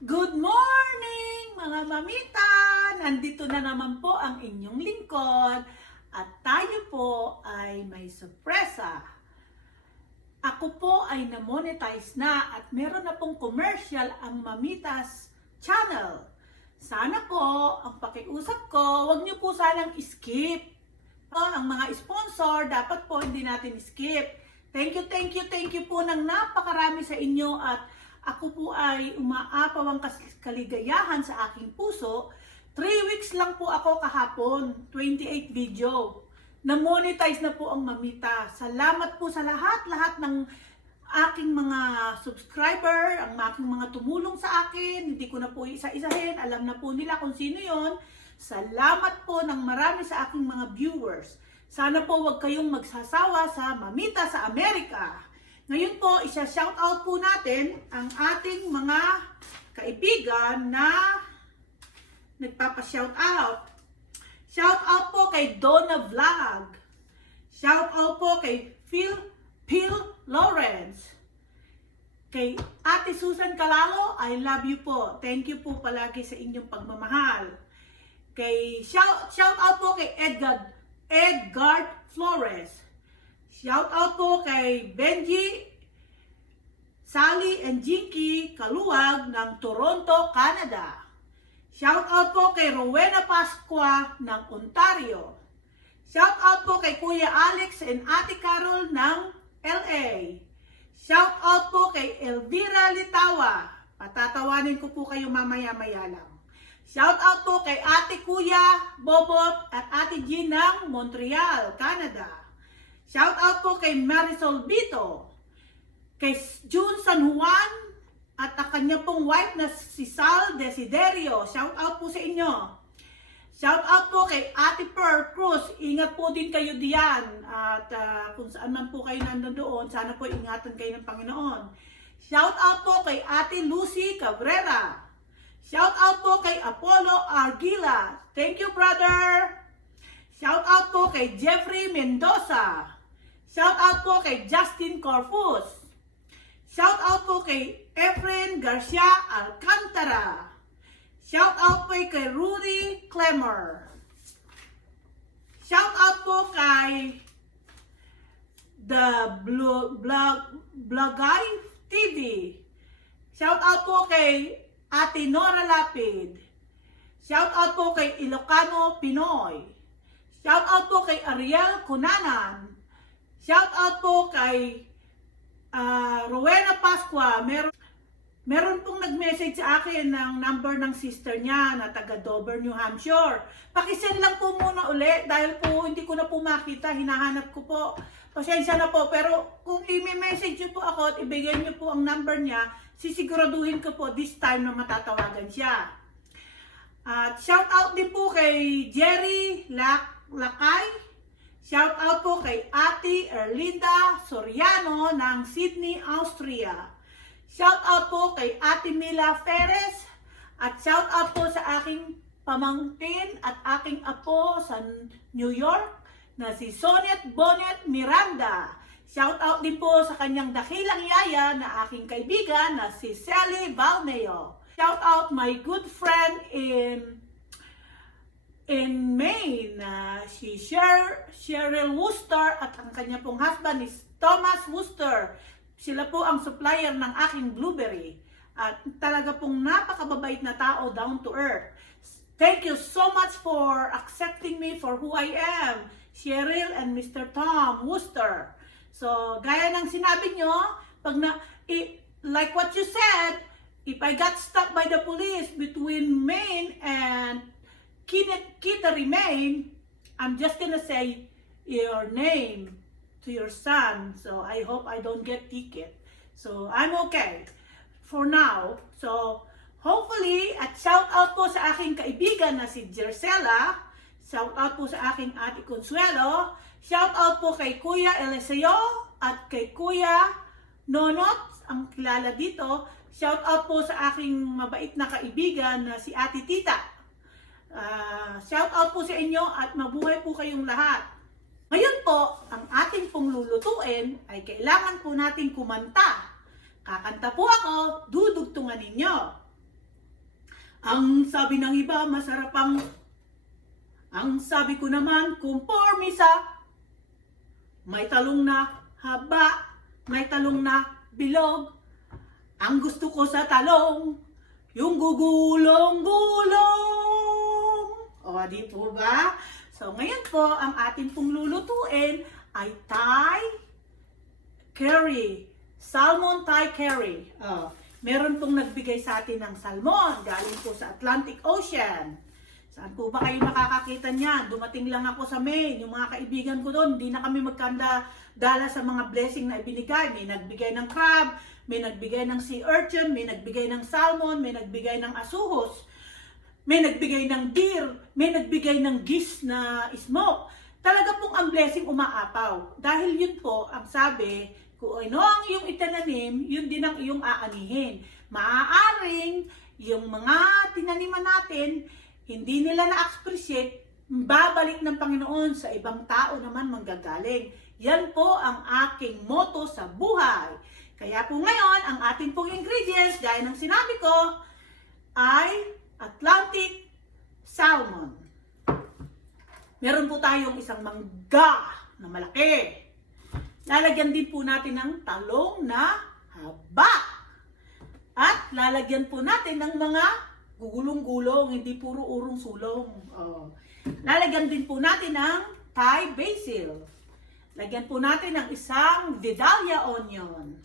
Good morning mga mamita! Nandito na naman po ang inyong lingkod at tayo po ay may sorpresa. Ako po ay na-monetize na at meron na pong commercial ang Mamitas channel. Sana po ang pakiusap ko, wag niyo po sanang skip. Ang mga sponsor, dapat po hindi natin skip. Thank you po ng napakarami sa inyo at ako po ay umaapaw ang kaligayahan sa aking puso. 3 weeks lang po ako kahapon, 28 video. Na-monetize na po ang Mamita. Salamat po sa lahat ng aking mga subscriber, ang aking mga tumulong sa akin. Hindi ko na po isa-isahin, alam na po nila kung sino yon. Salamat po ng marami sa aking mga viewers. Sana po wag kayong magsasawa sa Mamita sa Amerika. Ngayon po, isa-shoutout po natin ang ating mga kaibigan na nagpapa-shoutout. Shoutout po kay Donna Vlog. Shoutout po kay Phil Lawrence. Kay Ate Susan Calalo, I love you po. Thank you po palagi sa inyong pagmamahal. Shoutout po kay Edgar Flores. Shoutout po kay Benji, Sally and Jinky Kaluwag ng Toronto, Canada. Shoutout po kay Rowena Pasqua ng Ontario. Shoutout po kay Kuya Alex and Ate Carol ng LA. Shoutout po kay Elvira Litawa. Patatawanin ko po kayo mamaya-maya lang. Shoutout po kay Ate Kuya Bobot at Ate Jean ng Montreal, Canada. Shoutout po kay Marisol Bito, kay June San Juan, at ang kanya pong wife na si Sal Desiderio. Shoutout po sa inyo. Shoutout po kay Ate Pearl Cruz. Ingat po din kayo diyan. At kung saan man po kayo nandoon, sana po ingatan kayo ng Panginoon. Shoutout po kay Ate Lucy Cabrera. Shoutout po kay Apollo Argila. Thank you, brother. Shoutout po kay Jeffrey Mendoza. Shoutout po kay Justin Corpus. Shoutout po kay Efren Garcia Alcantara. Shoutout po kay Rudy Clemmer. Shoutout po kay The Blogay TV. Shoutout po kay Ate Nora Lapid. Shoutout po kay Ilocano Pinoy. Shoutout po kay Ariel Cunanan. Shoutout po kay Rowena Pasqua. Meron pong nag-message sa akin ng number ng sister niya na taga Dover, New Hampshire. Pakisend lang po muna uli dahil po hindi ko na po makita. Hinahanap ko po. Pasensya na po. Pero kung i-message niyo po ako at ibigay niyo po ang number niya, sisiguraduhin ko po this time na matatawagan siya. At shoutout din po kay Jerry Lakay. Shoutout po kay Ate Erlinda Soriano ng Sydney, Austria. Shoutout po kay Ate Mila Ferres. At shoutout po sa aking pamangkin at aking apo sa New York na si Sonet Bonet Miranda. Shoutout din po sa kanyang dakilang yaya na aking kaibigan na si Sally Valmeo. Shoutout my good friend in Maine, si Cheryl Wooster at ang kanya pong husband is Thomas Wooster. Sila po ang supplier ng aking blueberry. At talaga pong napakababait na tao, down to earth. Thank you so much for accepting me for who I am, Cheryl and Mr. Tom Wooster. So, gaya ng sinabi nyo, like what you said, if I got stopped by the police between Maine and Kittery, Maine, I'm just gonna say your name to your son. So I hope I don't get ticket. So I'm okay for now. So hopefully, at shout out po sa aking kaibigan na si Jercela. Shout out po sa aking ate Consuelo. Shout out po kay Kuya Eliseo at kay Kuya Nonot, ang kilala dito. Shout out po sa aking mabait na kaibigan na si Ate Tita. Shout out po sa inyo at mabuhay po kayong lahat. Ngayon po, ang ating pong lulutuin ay kailangan po natin kumanta. Kakanta po ako, dudugtungan ninyo. Ang sabi ng iba, masarap ang sabi ko naman, conforme sa may talong na haba, may talong na bilog. Ang gusto ko sa talong, yung gugulong-gulong. O, di po ba? So, ngayon po, ang atin pong lulutuin ay Thai curry. Salmon Thai curry. Meron pong nagbigay sa atin ng salmon. Galing po sa Atlantic Ocean. Saan po ba kayo makakakita niyan? Dumating lang ako sa Maine. Yung mga kaibigan ko doon, hindi na kami magkanda-dala sa mga blessing na ibinigay. May nagbigay ng crab, may nagbigay ng sea urchin, may nagbigay ng salmon, may nagbigay ng asuhos, may nagbigay ng deer, may nagbigay ng geese na smoke. Talaga pong ang blessing umaapaw. Dahil yun po, ang sabi, kung ano ang iyong itananim, yun din ang iyong aanihin. Maaaring yung mga tinaniman natin, hindi nila na-appreciate, babalik ng Panginoon sa ibang tao naman manggagaling. Yan po ang aking motto sa buhay. Kaya po ngayon, ang ating pong ingredients, gaya ng sinabi ko, ay Atlantic salmon. Meron po tayong isang mangga na malaki. Lalagyan din po natin ng talong na haba. At lalagyan po natin ng mga gugulong-gulong, hindi puro urong-sulong. Lalagyan din po natin ng Thai basil. Lagyan po natin ng isang Vidalia onion.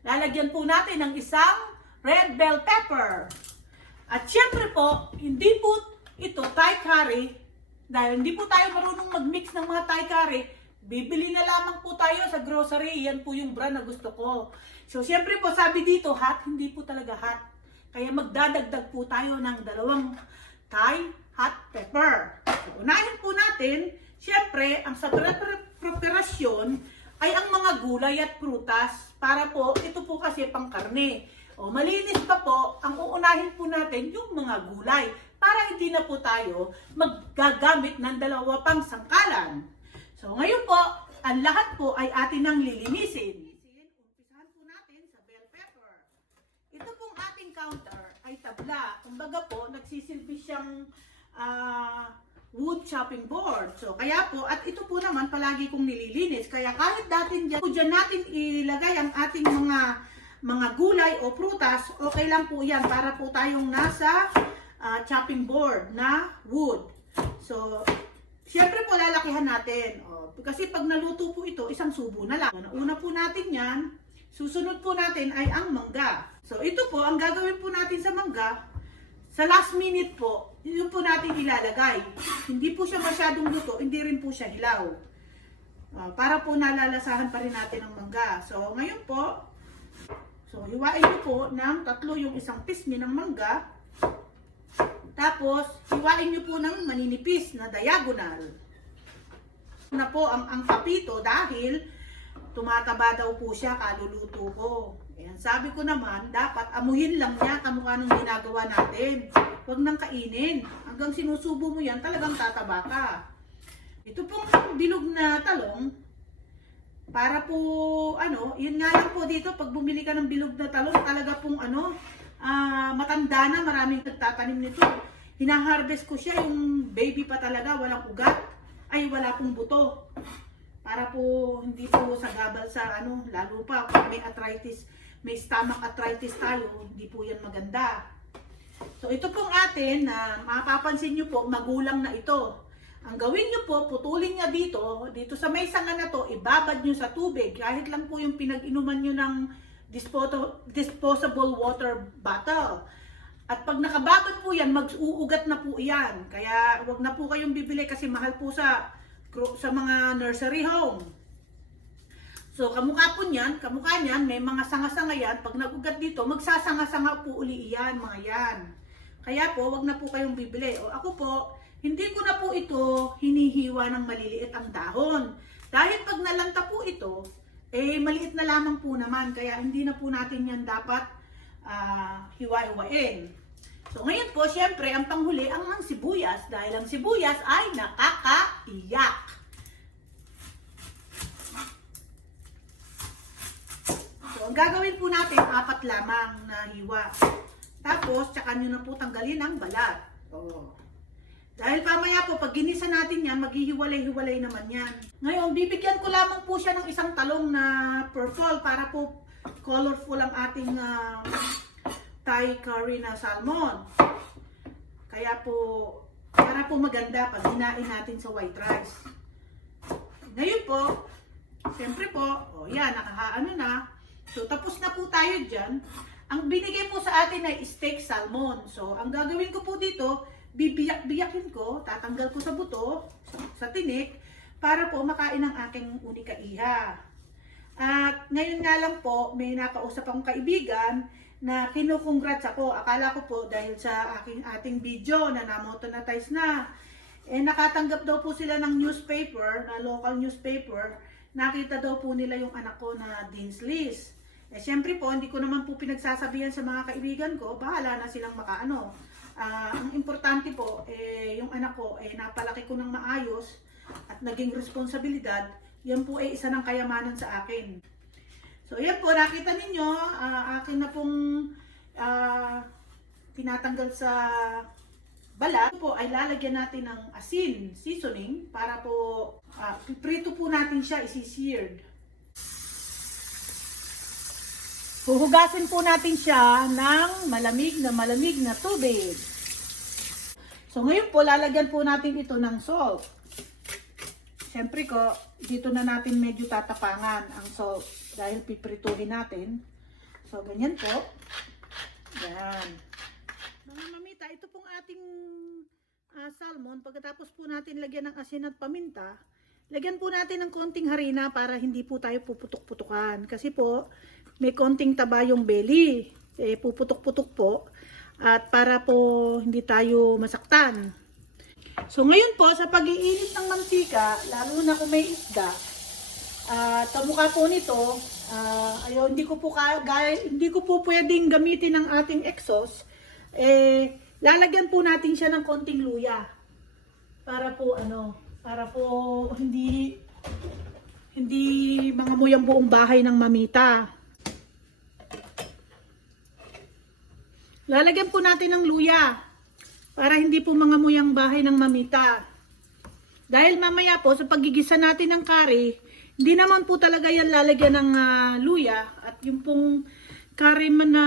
Lalagyan po natin ng isang red bell pepper. At syempre po, hindi po ito Thai curry. Dahil hindi po tayo marunong mag-mix ng mga Thai curry, bibili na lamang po tayo sa grocery. Yan po yung brand na gusto ko. So syempre po, sabi dito, hot, hindi po talaga hot. Kaya magdadagdag po tayo ng 2 Thai hot pepper. So, unahin po natin, syempre, ang sa preparasyon ay ang mga gulay at prutas para po, ito po kasi pangkarne. O malinis pa po, ang uunahin po natin yung mga gulay para hindi na po tayo maggagamit ng 2 pang sangkalan. So ngayon po, ang lahat po ay atin nang lilinisin. Umpisahan po natin sa bell pepper. Ito pong ating counter ay tabla. Kumbaga po, nagsisilbi siyang wood chopping board. So, kaya po, at ito po naman palagi kong nililinis. Kaya kahit dyan natin ilagay ang ating mga gulay o prutas, okay lang po yan para po tayong nasa chopping board na wood. So, syempre po lalakihan natin. Kasi pag naluto po ito, isang subo na lang. Una po natin yan. Susunod po natin ay ang mangga. So, ito po, ang gagawin po natin sa mangga, sa last minute po, yun po natin ilalagay. Hindi po siya masyadong luto, hindi rin po siya hilaw. Para po nalalasahan pa rin natin ang mangga. So, ngayon po, hiwain niyo po ng 3 yung isang pisngi ng mangga. Tapos, hiwain niyo po ng maninipis na diagonal. Na po ang kapito dahil tumataba daw po siya kaluluto ko. Ayan, sabi ko naman, dapat amuhin lang niya kamukha ng ginagawa natin. Huwag nang kainin. Hanggang sinusubo mo yan, talagang tataba ka. Ito pong bilog na talong, para po, yun nga lang po dito, pag bumili ka ng bilog na talong, talaga pong matanda na, maraming nagtatanim nito. Hinaharvest ko siya, yung baby pa talaga, walang ugat, ay wala pong buto. Para po, hindi po sagabal sa lalo pa, kung may arthritis, may stomach arthritis tayo, hindi po yan maganda. So, ito pong atin, mapapansin nyo po, magulang na ito. Ang gawin nyo po, putulin niya dito sa may sanga na to, ibabad nyo sa tubig. Kahit lang po yung pinag-inuman nyo ng disposable water bottle. At pag nakababad po yan, mag-uugat na po yan. Kaya wag na po kayong bibili kasi mahal po sa mga nursery home. So, kamukha niyan, may mga sanga-sanga yan. Pag nagugat dito, magsasanga-sanga po uli yan, mga yan. Kaya po, wag na po kayong bibili. O ako po, hindi ko na po ito hinihiwa ng maliliit ang dahon. Dahil pag nalanta po ito, maliit na lamang po naman. Kaya hindi na po natin yan dapat hiwa-hiwain. So ngayon po, syempre, ang panghuli ang sibuyas. Dahil ang sibuyas ay nakakaiyak. So ang gagawin po natin, 4 lamang na hiwa. Tapos, tsaka nyo na po tanggalin ang balat. Oh. Dahil pamaya po, pag ginisa natin yan, maghihiwalay-hiwalay naman yan. Ngayon, bibigyan ko lamang po siya ng isang talong na purple para po colorful ang ating Thai curry na salmon. Kaya po, para po maganda pag hinain natin sa white rice. Ngayon po, siyempre po, yan, nakahaano na. So, tapos na po tayo dyan. Ang binigay po sa atin ay steak salmon. So, ang gagawin ko po dito, bibiyak-biyakin ko, tatanggal ko sa buto, sa tinik, para po makain ang aking unika iha. At ngayon nga lang po, may nakausap akong kaibigan na kinukongrats ako. Akala ko po dahil sa ating video na namotonetize na, nakatanggap daw po sila ng newspaper, na local newspaper, nakita daw po nila yung anak ko na Dean's List. Siyempre po, hindi ko naman po pinagsasabihan sa mga kaibigan ko, bahala na silang makaano. Ang importante po, yung anak ko, napalaki ko ng maayos at naging responsibilidad, yan po ay isa ng kayamanan sa akin. So yan po, nakita ninyo, akin na pong tinatanggal sa balat. Ito po ay lalagyan natin ng asin, seasoning, para po piprito po natin siya, isi-seared. Huhugasin po natin siya ng malamig na tubig. So ngayon po, lalagyan po natin ito ng salt. Siyempre ko, dito na natin medyo tatapangan ang salt dahil piprituhin natin. So ganyan po. Yan. Mga mamita, ito pong ating salmon. Pagkatapos po natin lagyan ng asin at paminta, lagyan po natin ng konting harina para hindi po tayo puputok-putukan. Kasi po, may konting taba yung belly. Puputok-putok po. At para po hindi tayo masaktan. So ngayon po, sa pag-iinit ng mantika, lalo na kung may isda, kamukha po nito, hindi ko po pwedeng gamitin ng ating exhaust. Lalagyan po natin siya ng konting luya. Para po hindi mangamoy ang buong bahay ng mamita. Lalagyan po natin ng luya para hindi po mangamoy ang bahay ng mamita. Dahil mamaya po sa paggigisa natin ng curry, hindi naman po talaga yan lalagyan ng luya. At yung pong curry na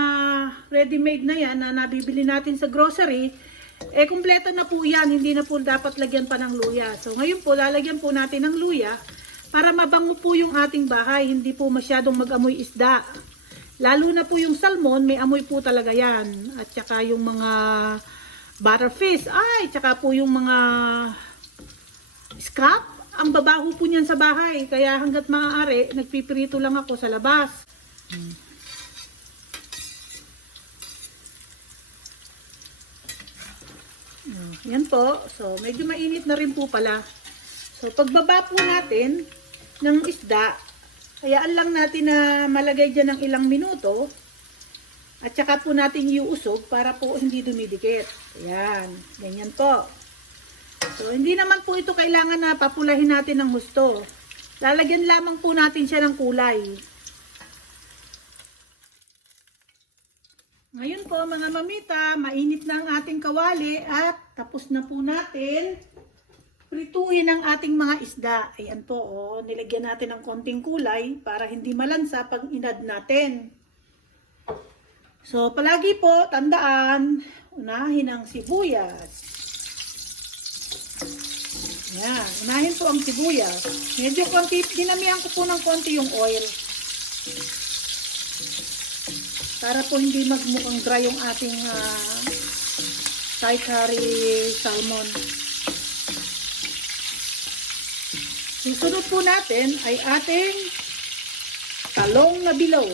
ready-made na yan na nabibili natin sa grocery, kumpleto na po yan. Hindi na po dapat lagyan pa ng luya. So ngayon po, lalagyan po natin ng luya para mabango po yung ating bahay. Hindi po masyadong mag-amoy isda. Lalo na po yung salmon, may amoy po talaga yan. At saka yung mga butterfish, tsaka po yung mga scrap, ang babaho po niyan sa bahay. Kaya hanggat maaari, nagpipirito lang ako sa labas. Yan po. So, medyo mainit na rin po pala. So, pagbaba po natin ng isda, hayaan lang natin na malagay dyan ng ilang minuto at saka po natin iuusog para po hindi dumidikit. Ayan, ganyan po. So, hindi naman po ito kailangan na papulahin natin ng husto. Lalagyan lamang po natin siya ng kulay. Ngayon po mga mamita, mainit na ang ating kawali at tapos na po natin prituhin ang ating mga isda. Ayan po, nilagyan natin ng konting kulay para hindi malansa pag inad natin. So, palagi po, tandaan, unahin ang sibuyas. Ayan, unahin po ang sibuyas. Medyo konti, dinamihan ko po ng konti yung oil. Para po hindi magmukhang dry yung ating Thai curry salmon. Susunod po natin ay ating talong na bilog.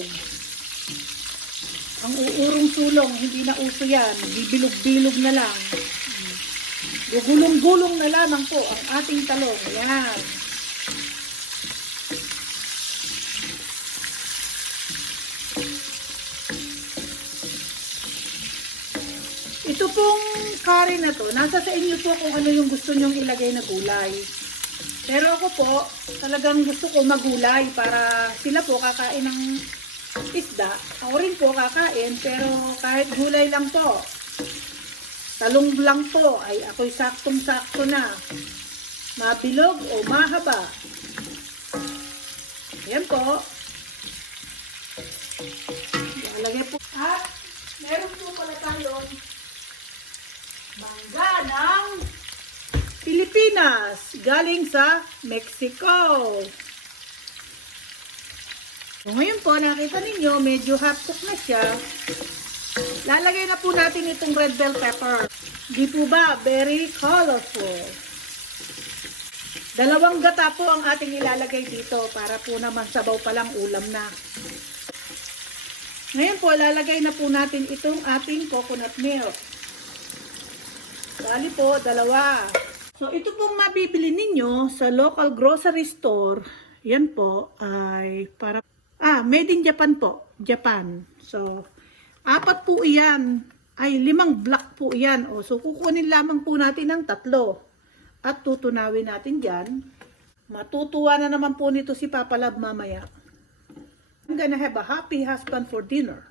Ang uurong sulong, hindi na uso yan. Bibilog-bilog na lang. Gugulong-gulong na lamang po ang ating talong. Yan. Ito pong curry na to, nasa sa inyo po kung ano yung gusto nyong ilagay na gulay. Pero ako po, talagang gusto ko magulay para sila po kakain ng isda. Ako rin po kakain, pero kahit gulay lang po. Talong lang po ay ako'y saktong-sakto na. Mabilog o mahaba. Yan po. Lalagay po. At meron po pala tayong mangga ng Pilipinas. Galing sa Mexico. So, ngayon po, nakita ninyo, medyo half cook na siya. Lalagay na po natin itong red bell pepper. Di po ba? Very colorful. Dalawang gata po ang ating ilalagay dito para po naman sabaw palang ulam na. Ngayon po, lalagay na po natin itong ating coconut milk. Bali po, dalawa. So, ito pong mabibili ninyo sa local grocery store. Yan po ay para... made in Japan po. Japan. So, 4 po iyan. Ay, 5 block po iyan. O, so, kukunin lamang po natin ng 3. At tutunawin natin dyan. Matutuwa na naman po nito si Papa Love mamaya. I'm gonna have a happy husband for dinner.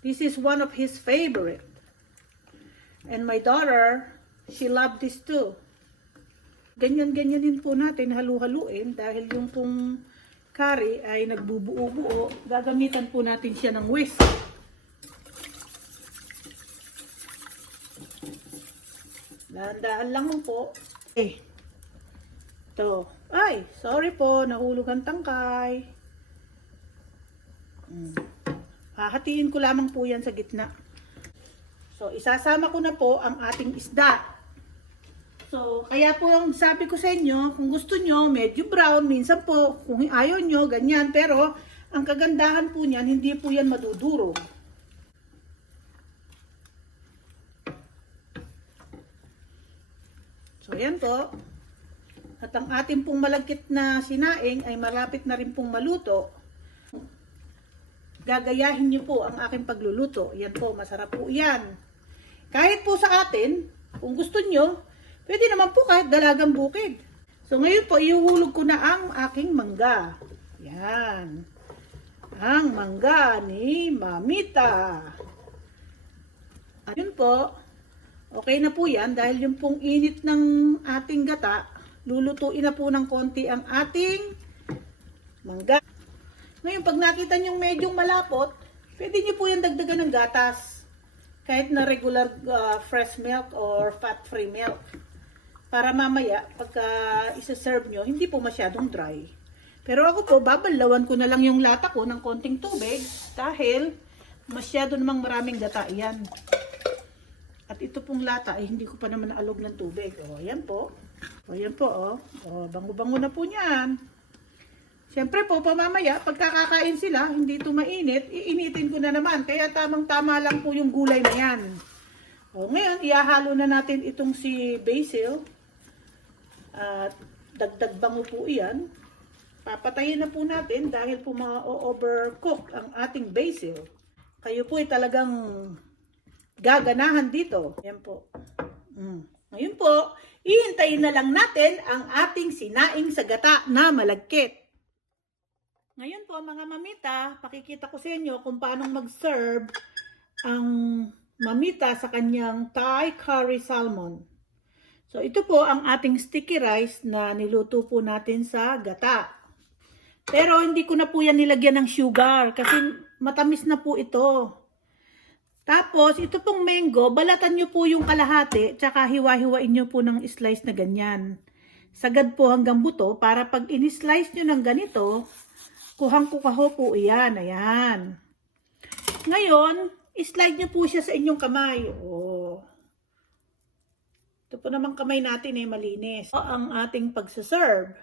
This is one of his favorite. And my daughter, she loved this too. Ganyan-ganyan din po natin halu-haluin dahil yung pong curry ay nagbubuo-buo. Gagamitan po natin siya ng whisk. Dahan-dahan lang po. Ito. Ay, sorry po. Nahulog ang tangkay. Hahatiin ko lamang po yan sa gitna. So, isasama ko na po ang ating isda. So, kaya po ang sabi ko sa inyo, kung gusto nyo, medyo brown, minsan po, kung ayaw nyo, ganyan. Pero, ang kagandahan po niyan, hindi po yan madudurog. So, yan po. At ang ating pong malagkit na sinaing ay malapit na rin pong maluto. Gagayahin nyo po ang aking pagluluto. Yan po, masarap po yan. Kahit po sa atin, kung gusto nyo, pwede naman po kahit dalagang bukid. So ngayon po, ihuhulog ko na ang aking mangga. Yan. Ang mangga ni Mamita. At yun po, okay na po yan dahil yung pong init ng ating gata, lulutuin na po ng konti ang ating mangga. Ngayon, pag nakita nyo medyo malapot, pwede nyo po yan dagdagan ng gatas. Kahit na regular fresh milk or fat-free milk. Para mamaya, pagka isa-serve nyo, hindi po masyadong dry. Pero ako po, babalawan ko na lang yung lata ko ng konting tubig dahil masyado namang maraming gata yan. At ito pong lata ay hindi ko pa naman naalog ng tubig. O, ayan po. O, ayan po, o. O, bango-bango na po niyan. Siyempre po, pamamaya, pagkakakain sila, hindi ito mainit, iinitin ko na naman. Kaya tamang-tama lang po yung gulay na yan. O, ngayon, ihahalo na natin itong si basil. At dagdag bango po iyan. Papatayin na po natin dahil po ma-overcook ang ating basil. Kayo po ay talagang gaganahan dito. Yan po. Ngayon po, ihintayin na lang natin ang ating sinaing sa gata na malagkit. Ngayon po mga mamita, pakikita ko sa inyo kung paano mag-serve ang mamita sa kanyang Thai curry salmon. So ito po ang ating sticky rice na niluto po natin sa gata. Pero hindi ko na po yan nilagyan ng sugar kasi matamis na po ito. Tapos ito pong mango, balatan nyo po yung kalahati tsaka hiwa-hiwain nyo po ng slice na ganyan. Sagad po hanggang buto para pag in-slice nyo ng ganito, kuhang-kukaho po iyan. Ayan. Ngayon, slide nyo po siya sa inyong kamay. Ito po naman kamay natin ay malinis. Ang ating pagsaserve.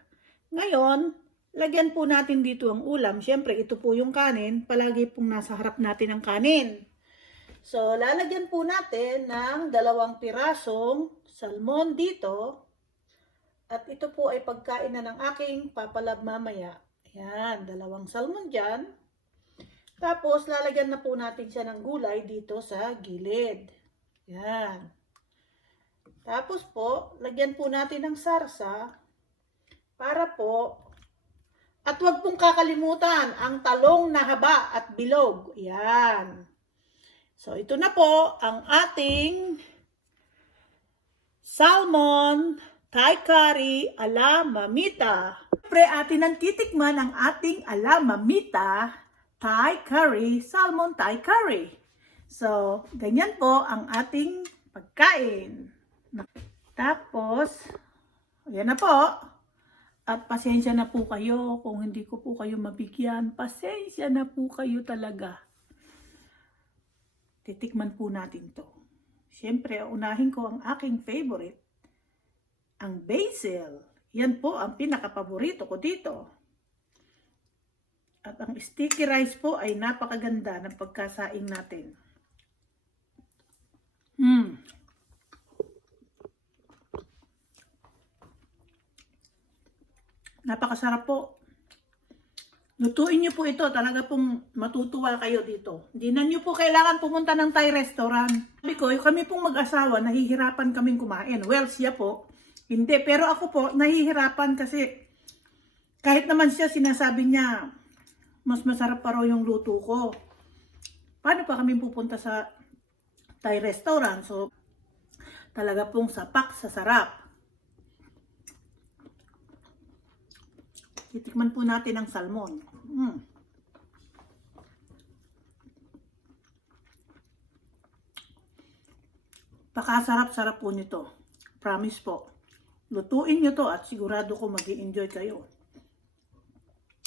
Ngayon, lagyan po natin dito ang ulam. Siyempre, ito po yung kanin. Palagi pong nasa harap natin ang kanin. So, lalagyan po natin ng 2 pirasong salmon dito. At ito po ay pagkain na ng aking papalab mamaya. Ayan, 2 salmon dyan. Tapos, lalagyan na po natin siya ng gulay dito sa gilid. Ayan. Tapos po, lagyan po natin ng sarsa para po At huwag pong kakalimutan ang talong na haba at bilog. Yan. So, ito na po ang ating salmon Thai curry ala mamita. Siyempre, atin ang titikman ang ating ala mamita Thai curry, salmon Thai curry. So, ganyan po ang ating pagkain. Tapos, ayan na po. At pasensya na po kayo kung hindi ko po kayo mabigyan. Pasensya na po kayo talaga. Titikman po natin to. Siyempre, unahin ko ang aking favorite. Ang basil. Yan po ang pinaka-paborito ko dito. At ang sticky rice po ay napakaganda ng pagkasaing natin. Napakasarap po. Lutuin niyo po ito. Talaga pong matutuwa kayo dito. Hindi na niyo po kailangan pumunta ng Thai restaurant. Sabi ko, kami pong mag-asawa, nahihirapan kaming kumain. Well, siya po, hindi. Pero ako po, nahihirapan kasi kahit naman siya, sinasabi niya, mas masarap pa raw yung luto ko. Paano pa kami pupunta sa Thai restaurant? So, talaga pong sapak sa sarap. Titikman po natin ang salmon. Pakasarap-sarap po nito. Promise po. Lutuin nyo to at sigurado ko mag-i-enjoy kayo.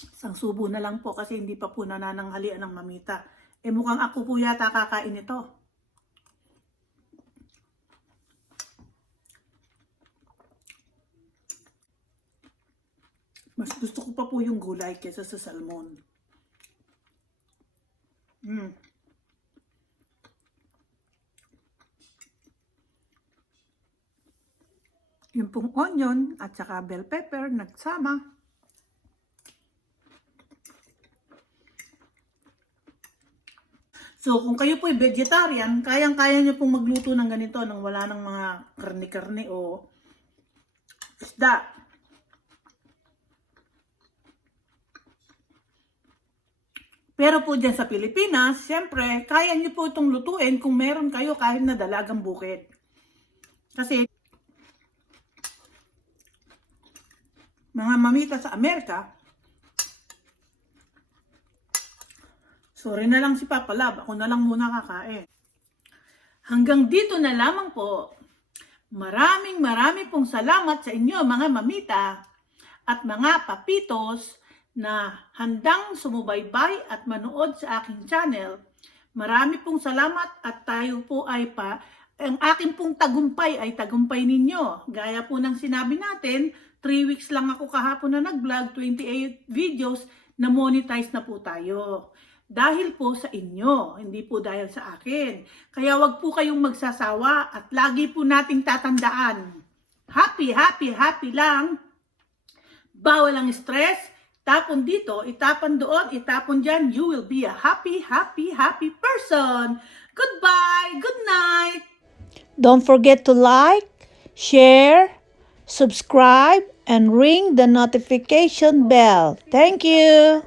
Isang subo na lang po kasi hindi pa po nanananghalian ng mamita. Mukhang ako po yata kakain ito. Mas gusto ko pa po yung gulay kaysa sa salmon. Yung pong onion at saka bell pepper nagsama. So, kung kayo po ay vegetarian, kayang-kaya nyo pong magluto ng ganito nang wala ng mga karne-karne o isda. Pero po dyan sa Pilipinas, siyempre, kaya nyo po itong lutuin kung meron kayo kahit na dalagang bukid. Kasi, mga mamita sa Amerika, sorry na lang si Papa Lab, ako na lang muna kakain. Hanggang dito na lamang po. Maraming pong salamat sa inyo mga mamita at mga papitos na handang sumubaybay at manood sa aking channel. Marami pong salamat at tayo po ay ang aking pong tagumpay ay tagumpay ninyo. Gaya po ng sinabi natin, 3 weeks lang ako kahapon na nag-vlog, 28 videos, na monetize na po tayo. Dahil po sa inyo, hindi po dahil sa akin. Kaya wag po kayong magsasawa at lagi po nating tatandaan. Happy lang. Bawal ang stress. Tapon dito, itapon doon, itapon dyan. You will be a happy person. Goodbye. Good night. Don't forget to like, share, subscribe, and ring the notification bell. Thank you.